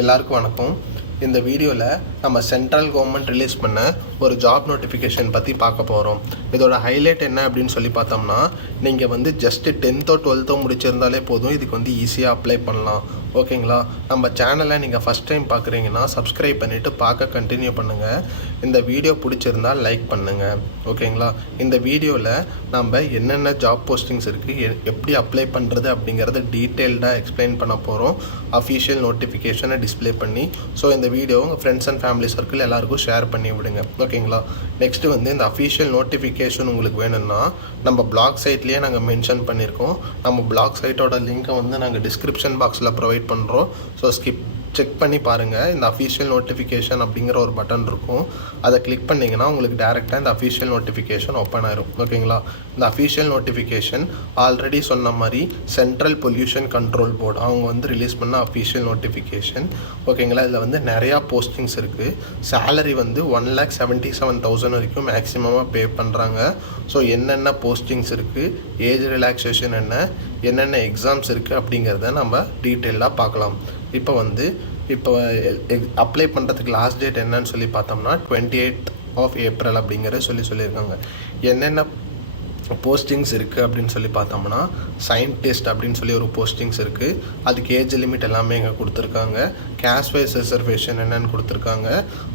எல்லாருக்கும் வணக்கம். இந்த வீடியோவில் நம்ம சென்ட்ரல் கவர்மெண்ட் ரிலீஸ் பண்ண ஒரு ஜாப் நோட்டிஃபிகேஷன் பற்றி பார்க்க போகிறோம். இதோட ஹைலைட் என்ன அப்படின்னு சொல்லி பார்த்தோம்னா, நீங்கள் வந்து ஜஸ்ட்டு 10th or 12th முடிச்சிருந்தாலே போதும், இதுக்கு வந்து ஈஸியாக அப்ளை பண்ணலாம். ஓகேங்களா? நம்ம சேனலை நீங்கள் ஃபஸ்ட் டைம் பார்க்குறீங்கன்னா சப்ஸ்கிரைப் பண்ணிவிட்டு பார்க்க கண்டினியூ பண்ணுங்கள். இந்த வீடியோ பிடிச்சிருந்தால் லைக் பண்ணுங்கள். ஓகேங்களா? இந்த வீடியோவில் நம்ம என்னென்ன ஜாப் போஸ்டிங்ஸ் இருக்குது, எப்படி அப்ளை பண்ணுறது அப்படிங்கிறத டீட்டெயில்டாக எக்ஸ்பிளைன் பண்ண போகிறோம், அஃபிஷியல் நோட்டிஃபிகேஷனை டிஸ்பிளே பண்ணி. ஸோ இந்த வீடியோ உங்கள் ஃப்ரெண்ட்ஸ் அண்ட் ஃபேமிலி சர்க்கிள் எல்லாருக்கும் ஷேர் பண்ணி விடுங்க. ஓகேங்களா? நெக்ஸ்ட்டு வந்து இந்த அஃபிஷியல் நோட்டிஃபிகேஷன் உங்களுக்கு வேணும்னா நம்ம பிளாக் சைட்லேயே நாங்கள் மென்ஷன் பண்ணியிருக்கோம். நம்ம பிளாக் சைட்டோட லிங்க்கை வந்து நாங்கள் டிஸ்கிரிப்ஷன் பாக்ஸில் ப்ரொவைட் பண்ணுறோம். ஸோ செக் பண்ணி பாருங்கள். இந்த அஃபிஷியல் நோட்டிஃபிகேஷன் அப்படிங்கிற ஒரு பட்டன் இருக்கும், அதை கிளிக் பண்ணிங்கன்னா உங்களுக்கு டேரெக்டாக இந்த அஃபிஷியல் நோட்டிஃபிகேஷன் ஓப்பன் ஆயிரும். ஓகேங்களா? இந்த அஃபிஷியல் நோட்டிஃபிகேஷன் ஆல்ரெடி சொன்ன மாதிரி சென்ட்ரல் பொல்யூஷன் கண்ட்ரோல் போர்டு அவங்க வந்து ரிலீஸ் பண்ண அஃபிஷியல் நோட்டிஃபிகேஷன். ஓகேங்களா? இதில் வந்து நிறையா போஸ்டிங்ஸ் இருக்குது. சேலரி வந்து 1,77,000 வரைக்கும் மேக்ஸிமமாக பே பண்ணுறாங்க. ஸோ என்னென்ன போஸ்டிங்ஸ் இருக்குது, ஏஜ் ரிலாக்ஸேஷன் என்னென்ன எக்ஸாம்ஸ் இருக்குது அப்படிங்கிறத நம்ம டீட்டெயிலாக பார்க்கலாம். இப்போ அப்ளை பண்ணுறதுக்கு லாஸ்ட் டேட் என்னன்னு சொல்லி பார்த்தோம்னா 28th April அப்படிங்கிறத சொல்லியிருக்காங்க. என்னென்ன போஸ்டிங்ஸ் இருக்குது அப்படின்னு சொல்லி பார்த்தோம்னா, சயின்டிஸ்ட் அப்படின்னு சொல்லி ஒரு போஸ்டிங்ஸ் இருக்குது. அதுக்கு ஏஜ் லிமிட் எல்லாமே இங்கே கொடுத்துருக்காங்க. கேஷ் வைஸ் ரிசர்வேஷன் என்னென்னு கொடுத்துருக்காங்க.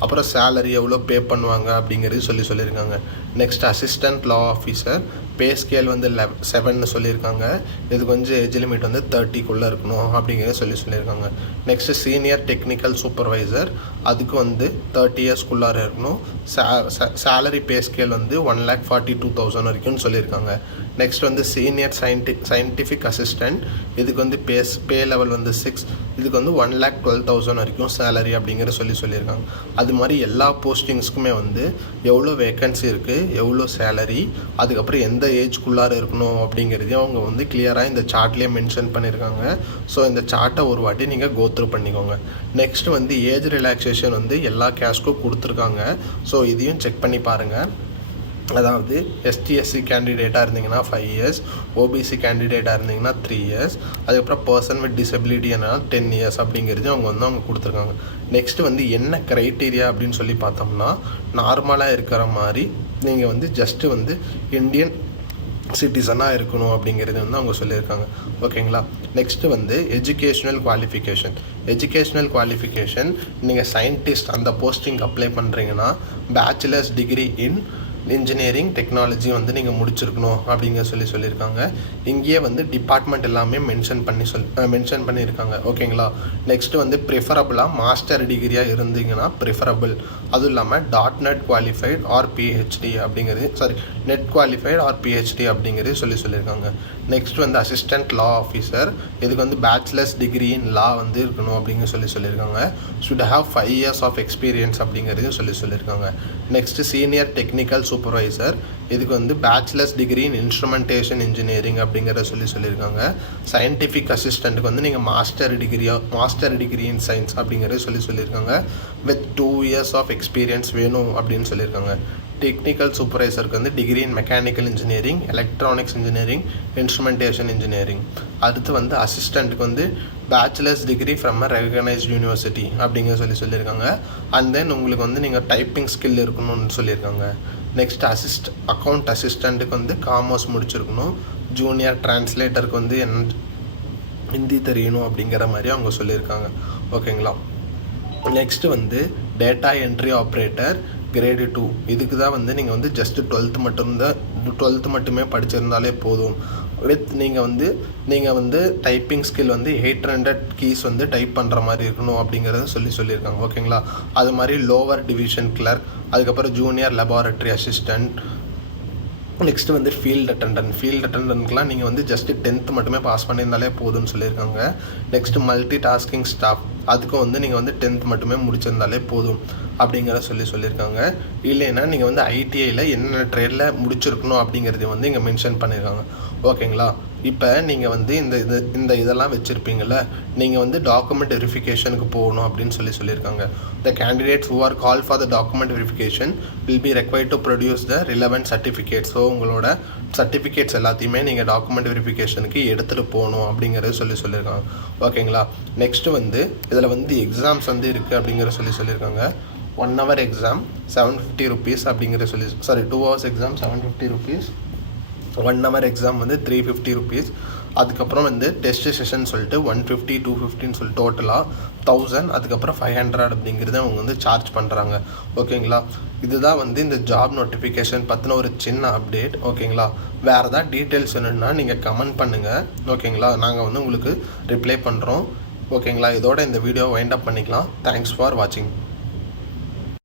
அப்புறம் சேலரி எவ்வளோ பே பண்ணுவாங்க அப்படிங்கிறது சொல்லியிருக்காங்க. நெக்ஸ்ட் அசிஸ்டன்ட் லா ஆஃபீஸர் பே ஸ்கேல் வந்து 7 சொல்லியிருக்காங்க. இது கொஞ்சம் ஏஜ் லிமிட் வந்து 30க்குள்ளே இருக்கணும் அப்படிங்கிறத சொல்லியிருக்காங்க. நெக்ஸ்ட்டு சீனியர் டெக்னிக்கல் சூப்பர்வைசர், அதுக்கு வந்து 30 yearsக்குள்ளார இருக்கணும். சேலரி பே ஸ்கேல் வந்து 1,42,000 வரைக்கும் சொல்லியிருக்காங்க. நெக்ஸ்ட் வந்து சீனியர் சயின்டிஃபிக் அசிஸ்டன்ட், இதுக்கு வந்து பே லெவல் வந்து 6, இதுக்கு வந்து 1,12,000 வரைக்கும் சேலரி அப்படிங்கிற சொல்லியிருக்காங்க. அது மாதிரி எல்லா போஸ்டிங்ஸ்க்குமே வந்து எவ்வளோ வேக்கன்சி இருக்குது, எவ்வளோ சேலரி, அதுக்கப்புறம் எந்த ஏஜ்க்குள்ளார இருக்கணும் அப்படிங்கிறதையும் அவங்க வந்து கிளியராக இந்த சார்ட்லேயே மென்ஷன் பண்ணியிருக்காங்க. ஸோ இந்த சார்ட்டை ஒரு வாட்டி நீங்கள் கோத்ரூ பண்ணிக்கோங்க. நெக்ஸ்ட் வந்து ஏஜ் ரிலாக்ஸேஷன் வந்து எல்லா கேஸ்க்கும் கொடுத்துருக்காங்க. ஸோ இதையும் செக் பண்ணி பாருங்கள். அதாவது ST/SC கேண்டிடேட்டாக இருந்தீங்கன்னா 5 years, OBC கேண்டிடேட்டாக இருந்தீங்கன்னா 3 years, அதுக்கப்புறம் பர்சன் வித் டிசபிலிட்டி என்னன்னா 10 years அப்படிங்கிறது அவங்க கொடுத்துருக்காங்க. நெக்ஸ்ட்டு வந்து என்ன க்ரைட்டீரியா அப்படின்னு சொல்லி பார்த்தோம்னா, நார்மலாக இருக்கிற மாதிரி நீங்கள் வந்து ஜஸ்ட்டு வந்து இந்தியன் சிட்டிசனாக இருக்கணும் அப்படிங்கிறது வந்து அவங்க சொல்லியிருக்காங்க. ஓகேங்களா? நெக்ஸ்ட்டு வந்து எஜுகேஷ்னல் குவாலிஃபிகேஷன் நீங்கள் சயின்டிஸ்ட் அந்த போஸ்டிங் அப்ளை பண்ணுறீங்கன்னா பேச்சுலர்ஸ் டிகிரி இன் இன்ஜினியரிங் டெக்னாலஜி வந்து நீங்கள் முடிச்சிருக்கணும் அப்படிங்கிற சொல்லியிருக்காங்க. இங்கேயே வந்து டிபார்ட்மெண்ட் எல்லாமே மென்ஷன் பண்ணியிருக்காங்க. ஓகேங்களா? நெக்ஸ்ட்டு வந்து ப்ரிஃபரபுளாக மாஸ்டர் டிகிரியாக இருந்தீங்கன்னா ப்ரிஃபரபிள். அதுவும் இல்லாமல் .NET குவாலிஃபைட் ஆர் PhD அப்படிங்கிறது நெட் குவாலிஃபைட் ஆர் PhD அப்படிங்கிறது சொல்லியிருக்காங்க. நெக்ஸ்ட் வந்து அசிஸ்டன்ட் லா ஆஃபீஸர், இதுக்கு வந்து பேச்சுலர்ஸ் டிகிரி இன் லா வந்து இருக்கணும் அப்படிங்கிற சொல்லியிருக்காங்க. Should have 5 years of experience அப்படிங்கிறதையும் சொல்லியிருக்காங்க. நெக்ஸ்ட்டு சீனியர் டெக்னிக்கல் சூப்பர்வைசர், இதுக்கு வந்து bachelors degree in instrumentation engineering அப்படிங்கிற சொல்லியிருக்காங்க. சயின்டிஃபிக் அசிஸ்டண்ட்டுக்கு வந்து நீங்கள் மாஸ்டர் டிகிரி இன் சயின்ஸ் அப்படிங்கிறத சொல்லியிருக்காங்க. வித் 2 years ஆஃப் எக்ஸ்பீரியன்ஸ் வேணும் அப்படின்னு சொல்லியிருக்காங்க. டெக்னிக்கல் சூப்பர்வைசருக்கு வந்து degree in mechanical engineering, electronics engineering, instrumentation engineering. அடுத்து வந்து அசிஸ்டண்ட்டுக்கு வந்து bachelors degree from a recognised university அப்படிங்கிற சொல்லியிருக்காங்க. அண்ட் தென் உங்களுக்கு வந்து நீங்கள் டைப்பிங் ஸ்கில் இருக்கணும்னு சொல்லியிருக்காங்க. நெக்ஸ்ட் அக்கௌண்ட் அசிஸ்டண்ட்டுக்கு வந்து காமர்ஸ் முடிச்சிருக்கணும். ஜூனியர் டிரான்ஸ்லேட்டருக்கு வந்து ஹிந்தி தெரியணும் அப்படிங்கிற மாதிரி அவங்க சொல்லியிருக்காங்க. ஓகேங்களா? நெக்ஸ்ட்டு வந்து டேட்டா என்ட்ரி ஆப்ரேட்டர் கிரேடு 2, இதுக்கு தான் வந்து நீங்கள் வந்து ஜஸ்ட்டு 12th மட்டுமே படிச்சிருந்தாலே போதும். வித் நீங்கள் வந்து டைப்பிங் ஸ்கில் வந்து 800 keys வந்து டைப் பண்ணுற மாதிரி இருக்கணும் அப்படிங்கிறத சொல்லியிருக்காங்க. ஓகேங்களா? அது மாதிரி லோவர் டிவிஷன் கிளர்க், அதுக்கப்புறம் ஜூனியர் லெபார்ட்டரி அசிஸ்டண்ட். நெக்ஸ்ட்டு வந்து ஃபீல்ட் அட்டண்டன்ட்லாம் நீங்கள் வந்து ஜஸ்ட்டு 10th மட்டுமே பாஸ் பண்ணியிருந்தாலே போதும்னு சொல்லியிருக்காங்க. நெக்ஸ்ட்டு மல்டி டாஸ்கிங் ஸ்டாஃப், அதுக்கும் வந்து நீங்கள் வந்து 10th மட்டுமே முடிச்சிருந்தாலே போதும் அப்படிங்கிற சொல்லியிருக்காங்க. இல்லைன்னா நீங்கள் வந்து ITIயில் என்னென்ன ட்ரேடில் முடிச்சிருக்கணும் அப்படிங்கிறத வந்து இங்கே மென்ஷன் பண்ணியிருக்காங்க. ஓகேங்களா? இப்போ நீங்கள் வந்து இதெல்லாம் வச்சுருப்பீங்கள, நீங்கள் வந்து டாக்குமெண்ட் வெரிஃபிகேஷனுக்கு போகணும் அப்படின்னு சொல்லியிருக்காங்க. The candidates who are called for the document verification will be required to produce the relevant certificates. So உங்களோட சர்டிஃபிகேட்ஸ் எல்லாத்தையுமே நீங்கள் டாக்குமெண்ட் வெரிஃபிகேஷனுக்கு எடுத்துகிட்டு போகணும் அப்படிங்கிறது சொல்லியிருக்காங்க. ஓகேங்களா? நெக்ஸ்ட்டு வந்து இதில் வந்து எக்ஸாம்ஸ் வந்து இருக்குது அப்படிங்கிற சொல்லியிருக்காங்க. 1 hour எக்ஸாம் 750 rupees அப்படிங்கிற 2 hours exam 750 rupees, 1 hour exam வந்து 350 rupees. அதுக்கப்புறம் வந்து டெஸ்ட் செஷன் சொல்லிட்டு 150 250 சொல்லிட்டு டோட்டலாக 1000, அதுக்கப்புறம் 500 அப்படிங்கிறத அவங்க வந்து சார்ஜ் பண்ணுறாங்க. ஓகேங்களா, இதுதான் வந்து இந்த ஜாப் நோட்டிஃபிகேஷன் பற்றின ஒரு சின்ன அப்டேட். ஓகேங்களா, வேறு ஏதாவது டீட்டெயில்ஸ் வேணும்னா நீங்கள் கமெண்ட் பண்ணுங்கள். ஓகேங்களா, நாங்கள் வந்து உங்களுக்கு ரிப்ளை பண்ணுறோம். ஓகேங்களா, இதோட இந்த வீடியோ வைண்ட் அப் பண்ணிக்கலாம். தேங்க்ஸ் ஃபார் வாட்சிங்.